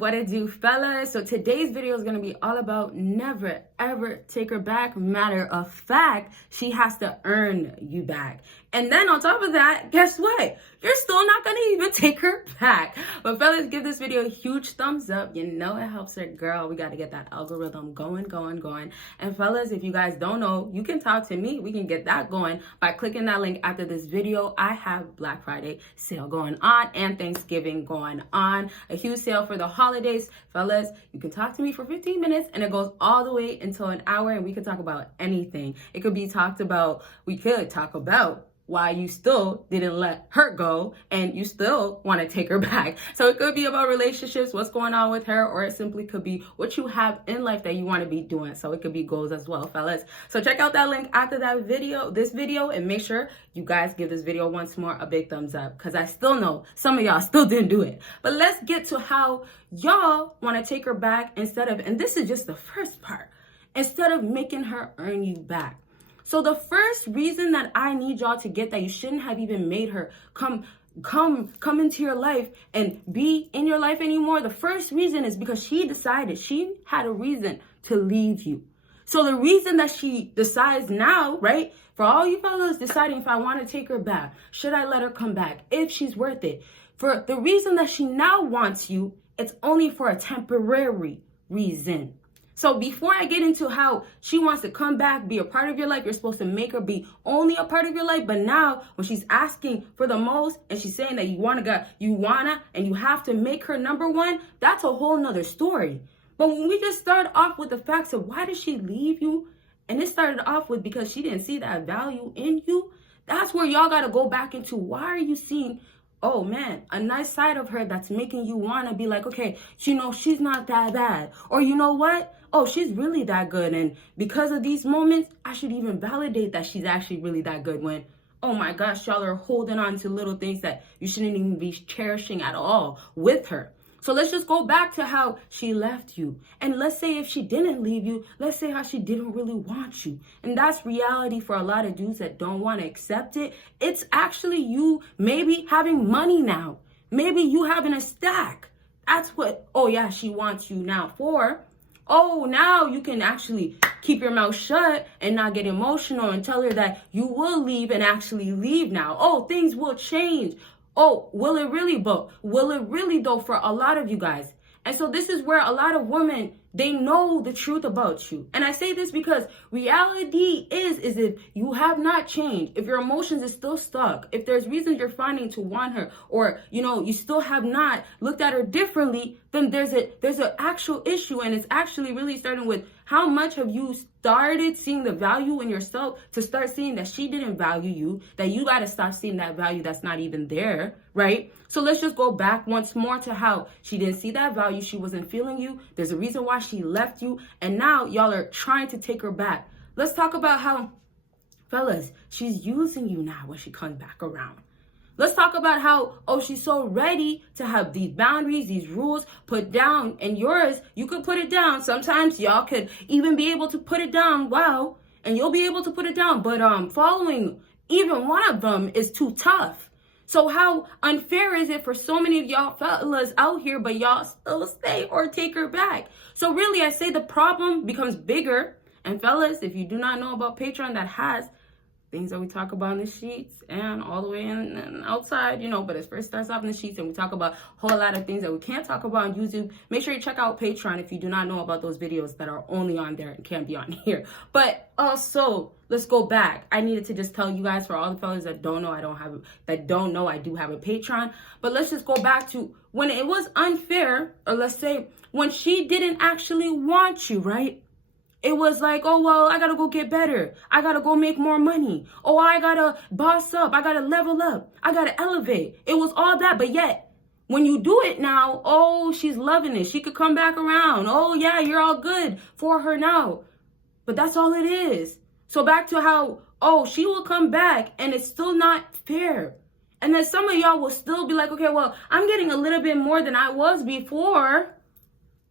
What it do, fellas? So today's video is going to be all about never ever take her back. Matter of fact, she has to earn you back. And then on top of that, guess what? You're still not going to even take her back. But fellas, give this video a huge thumbs up. You know it helps her, girl. We got to get that algorithm going. And fellas, if you guys don't know, you can talk to me. We can get that going by clicking that link after this video. I have Black Friday sale going on and Thanksgiving going on. A huge sale for the holidays. Fellas, you can talk to me for 15 minutes and it goes all the way until an hour and we can talk about anything. It could be talked about, we could talk about why you still didn't let her go and you still want to take her back. So it could be about relationships, what's going on with her, or it simply could be what you have in life that you want to be doing. So it could be goals as well, fellas. So check out that link after this video, and make sure you guys give this video once more a big thumbs up, because I still know some of y'all still didn't do it. But let's get to how y'all want to take her back instead of, and this is just the first part, instead of making her earn you back. So the first reason that I need y'all to get that you shouldn't have even made her come into your life and be in your life anymore, the first reason is because she decided, she had a reason to leave you. So the reason that she decides now, right, for all you fellas deciding if I want to take her back, should I let her come back, if she's worth it, for the reason that she now wants you, it's only for a temporary reason. So before I get into how she wants to come back, be a part of your life, you're supposed to make her be only a part of your life. But now when she's asking for the most and she's saying that you wanna and you have to make her number one, that's a whole nother story. But when we just start off with the facts of why did she leave you, and it started off with because she didn't see that value in you, that's where y'all gotta go back into why are you seeing, oh man, a nice side of her that's making you want to be like, okay, you know, she's not that bad. Or you know what? Oh, she's really that good. And because of these moments, I should even validate that she's actually really that good when, oh my gosh, y'all are holding on to little things that you shouldn't even be cherishing at all with her. So let's just go back to how she left you. And let's say if she didn't leave you, let's say how she didn't really want you. And that's reality for a lot of dudes that don't want to accept it. It's actually you maybe having money now. Maybe you having a stack. That's what, oh yeah, she wants you now for. Oh, now you can actually keep your mouth shut and not get emotional and tell her that you will leave and actually leave now. Oh, things will change. Oh, will it really? But will it really though for a lot of you guys? And so this is where a lot of women, they know the truth about you. And I say this because reality is if you have not changed, if your emotions is still stuck, if there's reasons you're finding to want her, or, you know, you still have not looked at her differently, then there's an actual issue. And it's actually really starting with how much have you started seeing the value in yourself to start seeing that she didn't value you, that you got to stop seeing that value that's not even there, right? So let's just go back once more to how she didn't see that value. She wasn't feeling you. There's a reason why she left you. And now y'all are trying to take her back. Let's talk about how, fellas, she's using you now when she comes back around. Let's talk about how, oh, she's so ready to have these boundaries, these rules put down. And yours, you could put it down. Sometimes y'all could even be able to put it down. Wow. And you'll be able to put it down. But following even one of them is too tough. So how unfair is it for so many of y'all fellas out here, but y'all still stay or take her back? So really, I say the problem becomes bigger. And fellas, if you do not know about Patreon, that has things that we talk about in the sheets and all the way in and outside, you know, but it first starts off in the sheets and we talk about a whole lot of things that we can't talk about on YouTube. Make sure you check out Patreon if you do not know about those videos that are only on there and can't be on here. But also, let's go back. I needed to just tell you guys, for all the fellas that don't know, I do have a Patreon. But let's just go back to when it was unfair, or let's say when she didn't actually want you, right? It was like, oh, well, I got to go get better. I got to go make more money. Oh, I got to boss up. I got to level up. I got to elevate. It was all that. But yet, when you do it now, oh, she's loving it. She could come back around. Oh, yeah, you're all good for her now. But that's all it is. So back to how, oh, she will come back and it's still not fair. And then some of y'all will still be like, okay, well, I'm getting a little bit more than I was before.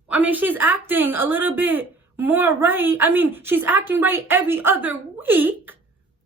I mean, she's acting a little bit more right. I mean, she's acting right every other week.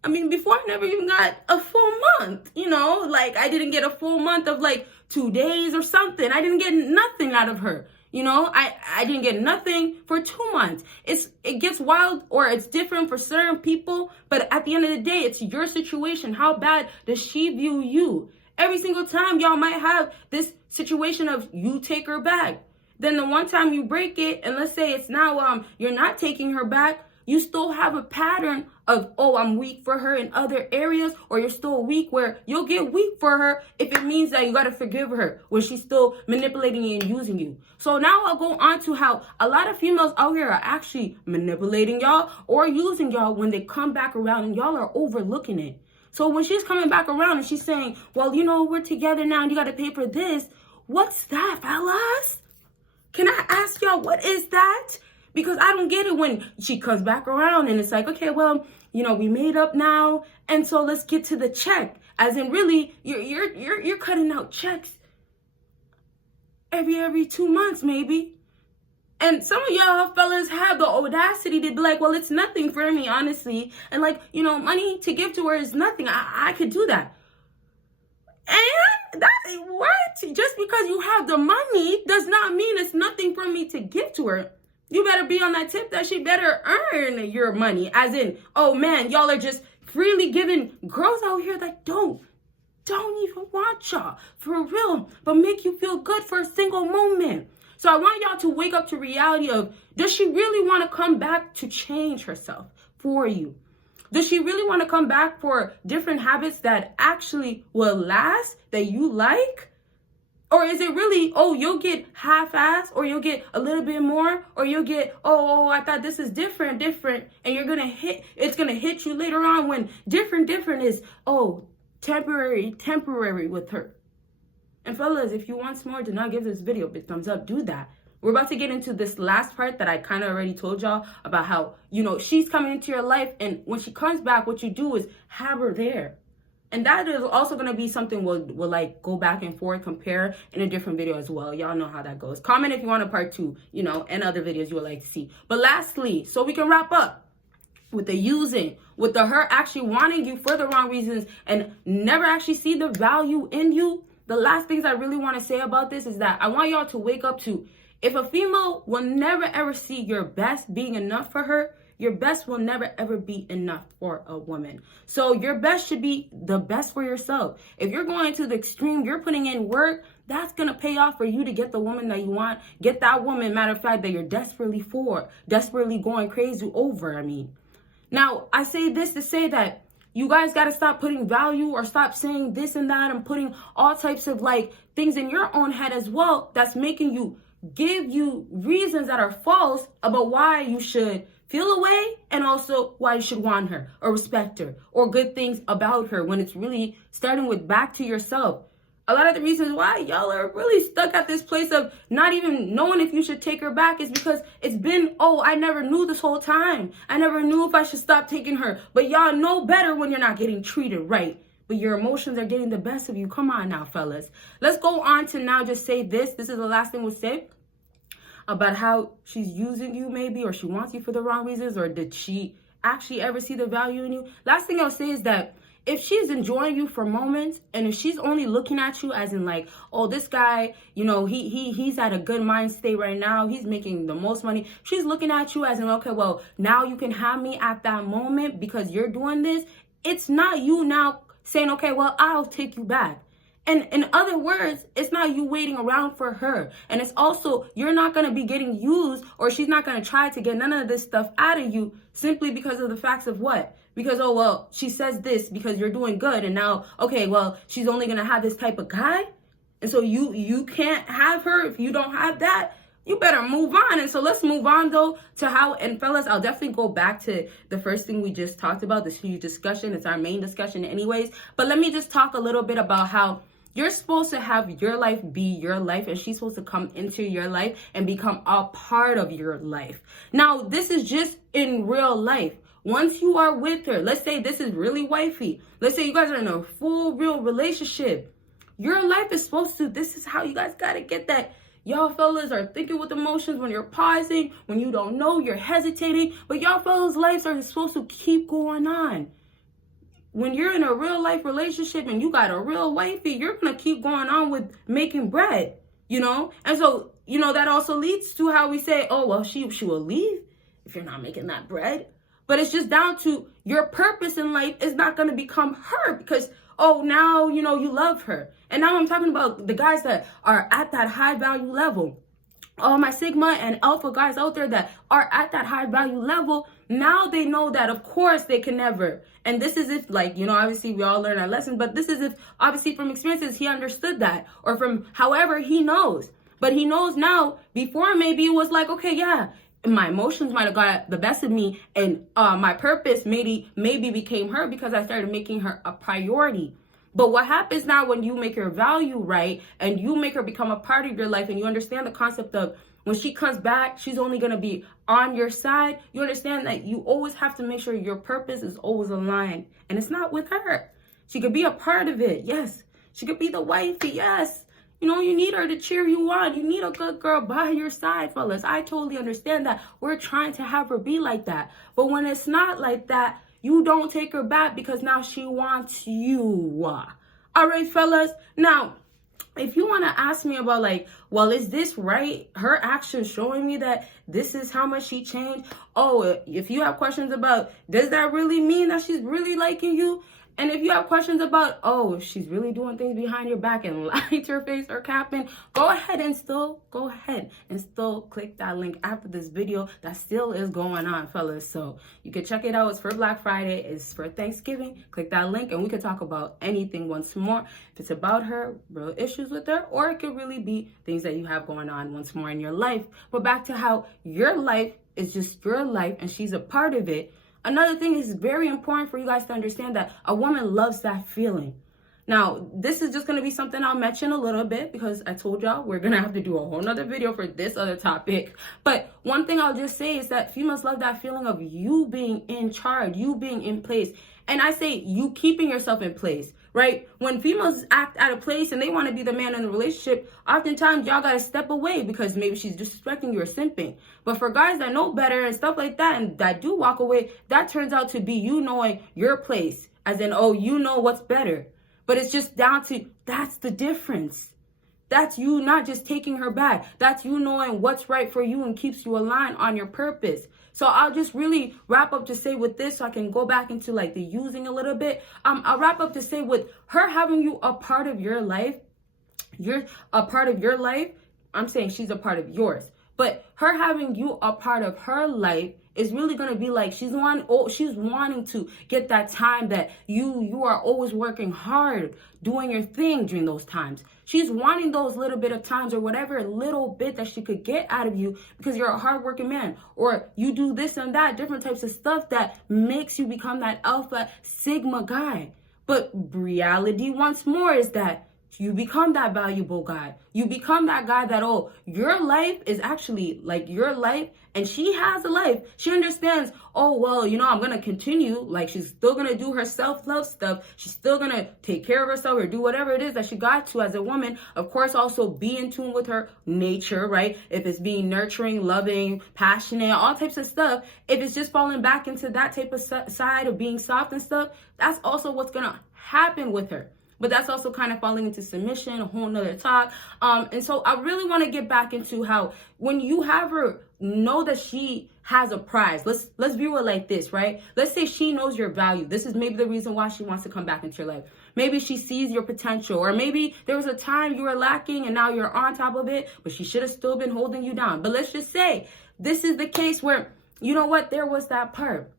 I mean, before I never even got a full month, you know, like I didn't get a full month of like 2 days or something. I didn't get nothing out of her. You know, I didn't get nothing for 2 months. It gets wild, or it's different for certain people, but at the end of the day, it's your situation. How bad does she view you? Every single time y'all might have this situation of you take her back. Then the one time you break it, and let's say it's now you're not taking her back, you still have a pattern of, oh, I'm weak for her in other areas, or you're still weak where you'll get weak for her if it means that you got to forgive her when she's still manipulating you and using you. So now I'll go on to how a lot of females out here are actually manipulating y'all or using y'all when they come back around, and y'all are overlooking it. So when she's coming back around and she's saying, well, you know, we're together now and you got to pay for this. What's that, fellas? Can I ask y'all, what is that? Because I don't get it when she comes back around and it's like, okay, well, you know, we made up now, and so let's get to the check. As in, really, you're cutting out checks every 2 months, maybe. And some of y'all fellas have the audacity to be like, well, it's nothing for me, honestly. And like, you know, money to give to her is nothing. I could do that. And that, what? Just because you have the money does not mean it's nothing for me to give to her. You better be on that tip that she better earn your money. As in, oh man, y'all are just freely giving girls out here that don't even want y'all for real, but make you feel good for a single moment. So I want y'all to wake up to reality of, does she really want to come back to change herself for you? Does she really want to come back for different habits that actually will last, that you like? Or is it really, oh, you'll get half-ass, or you'll get a little bit more, or you'll get, oh, I thought this is different, and you're going to it's going to hit you later on when different is, oh, temporary with her. And fellas, if you want more, do not give this video a big thumbs up. Do that. We're about to get into this last part that I kind of already told y'all about how, you know, she's coming into your life, and when she comes back, what you do is have her there. And that is also going to be something we'll like go back and forth, compare in a different video as well. Y'all know how that goes. Comment if you want a part 2, you know, and other videos you would like to see. But lastly, so we can wrap up with the using, with the her actually wanting you for the wrong reasons and never actually see the value in you. The last things I really want to say about this is that I want y'all to wake up to, if a female will never ever see your best being enough for her, your best will never ever be enough for a woman. So your best should be the best for yourself. If you're going to the extreme, you're putting in work, that's going to pay off for you to get the woman that you want. Get that woman, matter of fact, that you're desperately going crazy over, I mean. Now, I say this to say that you guys got to stop putting value or stop saying this and that and putting all types of like things in your own head as well that's making you give you reasons that are false about why you should feel away and also why you should want her or respect her or good things about her, when it's really starting with back to yourself. A lot of the reasons why y'all are really stuck at this place of not even knowing if you should take her back is because it's been, oh, I never knew this whole time. I never knew if I should stop taking her. But y'all know better when you're not getting treated right. But your emotions are getting the best of you. Come on now, fellas. Let's go on to now just say this. This is the last thing we'll say about how she's using you maybe, or she wants you for the wrong reasons, or did she actually ever see the value in you? Last thing I'll say is that if she's enjoying you for moments, and if she's only looking at you as in like, oh, this guy, you know, he's at a good mind state right now, he's making the most money, she's looking at you as in, okay, well, now you can have me at that moment because you're doing this. It's not you now saying, okay, well, I'll take you back. And in other words, it's not you waiting around for her. And it's also, you're not going to be getting used, or she's not going to try to get none of this stuff out of you simply because of the facts of what? Because, oh, well, she says this because you're doing good. And now, okay, well, she's only going to have this type of guy. And so you can't have her if you don't have that. You better move on. And so let's move on, though, to how, and fellas, I'll definitely go back to the first thing we just talked about, this huge discussion. It's our main discussion anyways. But let me just talk a little bit about how you're supposed to have your life be your life, and she's supposed to come into your life and become a part of your life. Now, this is just in real life. Once you are with her, let's say this is really wifey. Let's say you guys are in a full, real relationship. Your life is supposed to, this is how you guys got to get that. Y'all fellas are thinking with emotions when you're pausing, when you don't know, you're hesitating. But y'all fellas' lives are supposed to keep going on. When you're in a real life relationship and you got a real wifey, you're going to keep going on with making bread, you know? And so that also leads to how we say, oh, well, she will leave if you're not making that bread. But it's just down to your purpose in life is not going to become her because, oh, now, you love her. And now I'm talking about the guys that are at that high value level. All my Sigma and Alpha guys out there that are at that high value level, now they know that, of course, they can never. And this is if, obviously we all learn our lesson, but this is if, obviously from experiences, he understood that, or from however he knows. But he knows now, before maybe it was like, okay, yeah, my emotions might have got the best of me, and my purpose maybe became her because I started making her a priority. But what happens now when you make your value right and you make her become a part of your life and you understand the concept of when she comes back, she's only going to be on your side. You understand that you always have to make sure your purpose is always aligned. And it's not with her. She could be a part of it. Yes. She could be the wifey. Yes. You need her to cheer you on. You need a good girl by your side, fellas. I totally understand that. We're trying to have her be like that. But when it's not like that, you don't take her back because now she wants you. All right, fellas. Now, if you want to ask me about well, is this right? Her actions showing me that this is how much she changed. Oh, if you have questions about, does that really mean that she's really liking you? And if you have questions about, oh, she's really doing things behind your back and lying to her face or capping, go ahead and still click that link after this video. That still is going on, fellas. So you can check it out. It's for Black Friday. It's for Thanksgiving. Click that link and we can talk about anything once more. If it's about her, real issues with her, or it could really be things that you have going on once more in your life. But back to how your life is just your life and she's a part of it. Another thing is very important for you guys to understand that a woman loves that feeling. Now, this is just going to be something I'll mention a little bit because I told y'all we're going to have to do a whole nother video for this other topic. But one thing I'll just say is that females love that feeling of you being in charge, you being in place. And I say you keeping yourself in place, right? When females act out of place and they want to be the man in the relationship, oftentimes y'all got to step away because maybe she's disrespecting you or simping. But for guys that know better and stuff like that and that do walk away, that turns out to be you knowing your place. As in, oh, you know what's better. But it's just down to, that's the difference. That's you not just taking her back. That's you knowing what's right for you and keeps you aligned on your purpose. So I'll just really wrap up to say with this so I can go back into the using a little bit. I'll wrap up to say with her having you a part of your life, you're a part of your life. I'm saying she's a part of yours. But her having you a part of her life is really going to be she's wanting to get that time that you are always working hard, doing your thing during those times. She's wanting those little bit of times or whatever little bit that she could get out of you because you're a hardworking man or you do this and that, different types of stuff that makes you become that Alpha Sigma guy. But reality once more is that you become that valuable guy. You become that guy that, oh, your life is actually your life and she has a life. She understands, oh, well, I'm going to continue. She's still going to do her self-love stuff. She's still going to take care of herself or do whatever it is that she got to as a woman. Of course, also be in tune with her nature, right? If it's being nurturing, loving, passionate, all types of stuff. If it's just falling back into that type of side of being soft and stuff, that's also what's going to happen with her. But that's also kind of falling into submission, a whole nother talk. And so I really want to get back into how when you have her know that she has a prize. Let's view it like this, right? Let's say she knows your value. This is maybe the reason why she wants to come back into your life. Maybe she sees your potential, or maybe there was a time you were lacking and now you're on top of it, but she should have still been holding you down. But let's just say this is the case where, you know what, there was that part.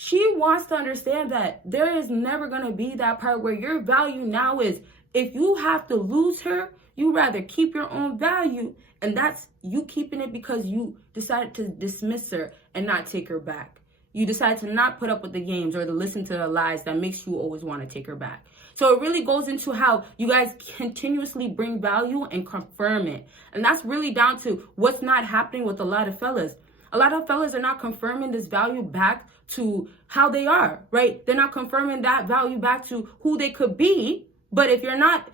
She wants to understand that there is never going to be that part where your value now is, if you have to lose her, you rather keep your own value. And that's you keeping it because you decided to dismiss her and not take her back. You decide to not put up with the games or to listen to the lies that makes you always want to take her back. So it really goes into how you guys continuously bring value and confirm it. And that's really down to what's not happening with a lot of fellas. A lot of fellas are not confirming this value back to how they are, right? They're not confirming that value back to who they could be. But if you're not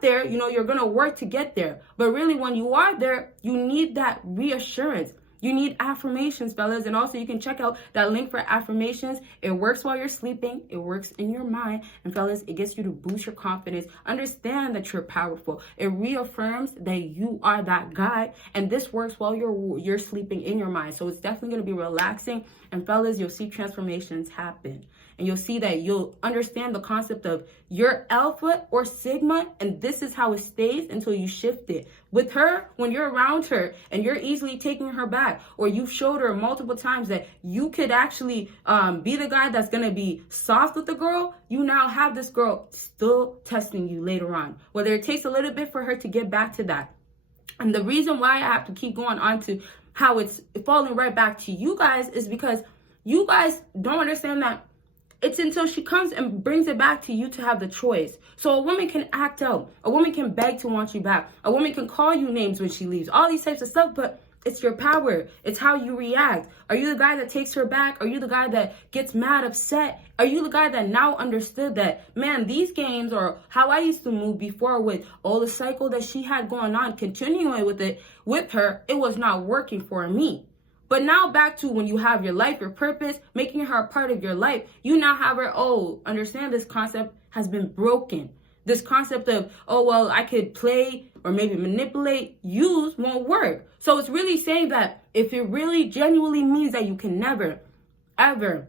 there, you're going to work to get there. But really, when you are there, you need that reassurance. You need affirmations, fellas. And also you can check out that link for affirmations. It works while you're sleeping. It works in your mind. And fellas, it gets you to boost your confidence. Understand that you're powerful. It reaffirms that you are that guy. And this works while you're sleeping in your mind. So it's definitely going to be relaxing. And fellas, you'll see transformations happen. And you'll see that you'll understand the concept of your alpha or sigma, and this is how it stays until you shift it. With her, when you're around her and you're easily taking her back, or you've showed her multiple times that you could actually be the guy that's going to be soft with the girl, you now have this girl still testing you later on, whether it takes a little bit for her to get back to that. And the reason why I have to keep going on to how it's falling right back to you guys is because you guys don't understand that it's until she comes and brings it back to you to have the choice. So a woman can act out. A woman can beg to want you back. A woman can call you names when she leaves. All these types of stuff, but it's your power. It's how you react. Are you the guy that takes her back? Are you the guy that gets mad, upset? Are you the guy that now understood that, man, these games, or how I used to move before with all the cycle that she had going on, continuing with her, it was not working for me. But now back to when you have your life, your purpose, making her a part of your life, you now have her, understand this concept has been broken. This concept of, well, I could play or maybe manipulate, use won't work. So it's really saying that if it really genuinely means that you can never, ever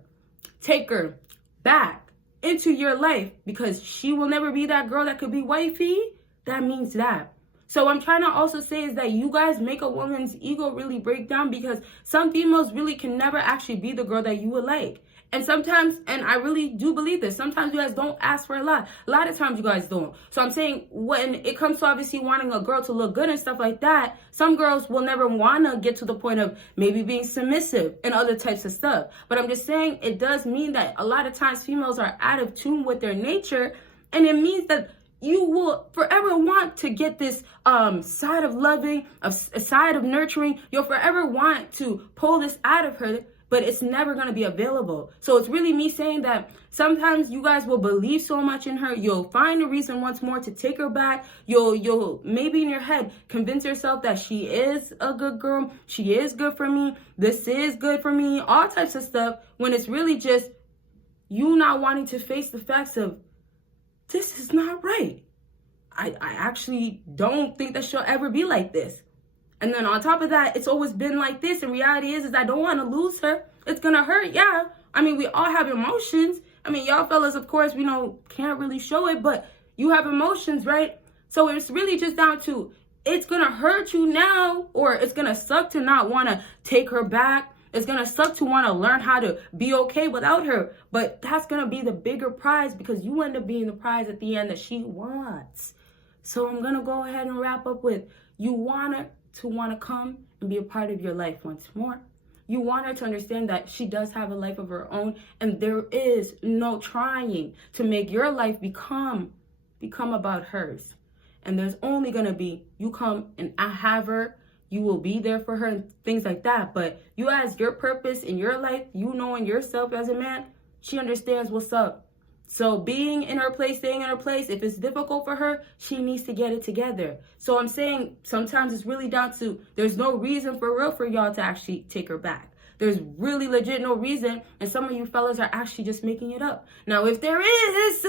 take her back into your life because she will never be that girl that could be wifey, that means that. So I'm trying to also say is that you guys make a woman's ego really break down, because some females really can never actually be the girl that you would like. And sometimes, and I really do believe this, sometimes you guys don't ask for a lot. A lot of times you guys don't. So I'm saying when it comes to obviously wanting a girl to look good and stuff like that, some girls will never want to get to the point of maybe being submissive and other types of stuff. But I'm just saying it does mean that a lot of times females are out of tune with their nature, and it means that you will forever want to get this side of loving, a side of nurturing. You'll forever want to pull this out of her, but it's never going to be available. So it's really me saying that sometimes you guys will believe so much in her. You'll find a reason once more to take her back. You'll maybe in your head convince yourself that she is a good girl. She is good for me. This is good for me. All types of stuff, when it's really just you not wanting to face the facts of, this is not right. I actually don't think that she'll ever be like this. And then on top of that, it's always been like this. And reality is I don't want to lose her. It's going to hurt. Yeah. I mean, we all have emotions. I mean, y'all fellas, of course, we know can't really show it, but you have emotions, right? So it's really just down to, it's going to hurt you now, or it's going to suck to not want to take her back. It's going to suck to want to learn how to be okay without her. But that's going to be the bigger prize, because you end up being the prize at the end that she wants. So I'm going to go ahead and wrap up with, you want her to want to come and be a part of your life once more. You want her to understand that she does have a life of her own, and there is no trying to make your life become about hers. And there's only going to be, you come and I have her, you will be there for her and things like that. But you as your purpose in your life, you knowing yourself as a man, she understands what's up. So being in her place, staying in her place, if it's difficult for her, she needs to get it together. So I'm saying sometimes it's really down to, there's no reason for real for y'all to actually take her back. There's really legit no reason. And some of you fellas are actually just making it up. Now, if there is,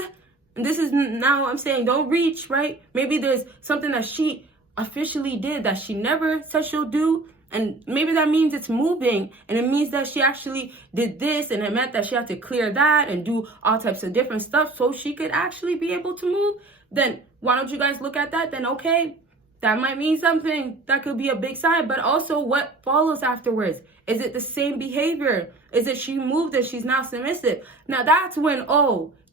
and this is now I'm saying don't reach, right? Maybe there's something that she officially did that she never said she'll do, and maybe that means it's moving, and it means that she actually did this, and it meant that she had to clear that and do all types of different stuff so she could actually be able to move. Then why don't you guys look at that? Then okay, that might mean something. That could be a big sign. But also, what follows afterwards? Is it the same behavior? Is it she moved and she's now submissive? Now that's when,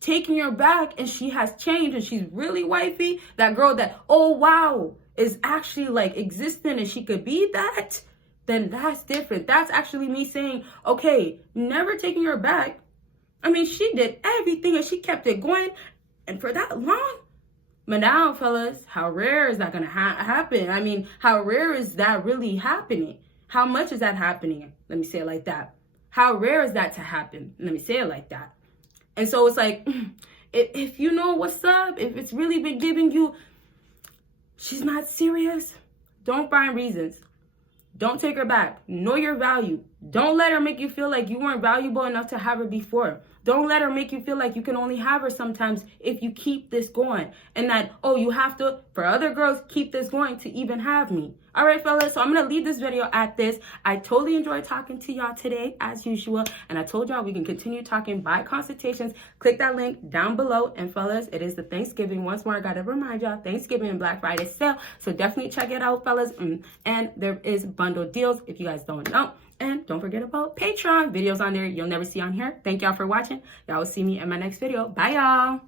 taking her back and she has changed and she's really wifey, that girl that, wow, is actually like existing and she could be that, then that's different. That's actually me saying, okay, never taking her back. I mean, she did everything and she kept it going, and for that long. But now, fellas, how rare is that going to happen? I mean, how rare is that really happening? How much is that happening? Let me say it like that. How rare is that to happen? Let me say it like that. And so it's like, if you know what's up, if it's really been giving you, she's not serious, don't find reasons. Don't take her back. Know your value. Don't let her make you feel like you weren't valuable enough to have her before. Don't let her make you feel like you can only have her sometimes if you keep this going. And that, oh, you have to, for other girls, keep this going to even have me. All right, fellas, so I'm going to leave this video at this. I totally enjoyed talking to y'all today, as usual. And I told y'all we can continue talking by consultations. Click that link down below. And fellas, it is the Thanksgiving. Once more, I got to remind y'all, Thanksgiving and Black Friday sale. So definitely check it out, fellas. And there is bundle deals if you guys don't know. And don't forget about Patreon. Videos on there you'll never see on here. Thank y'all for watching. Y'all will see me in my next video. Bye, y'all.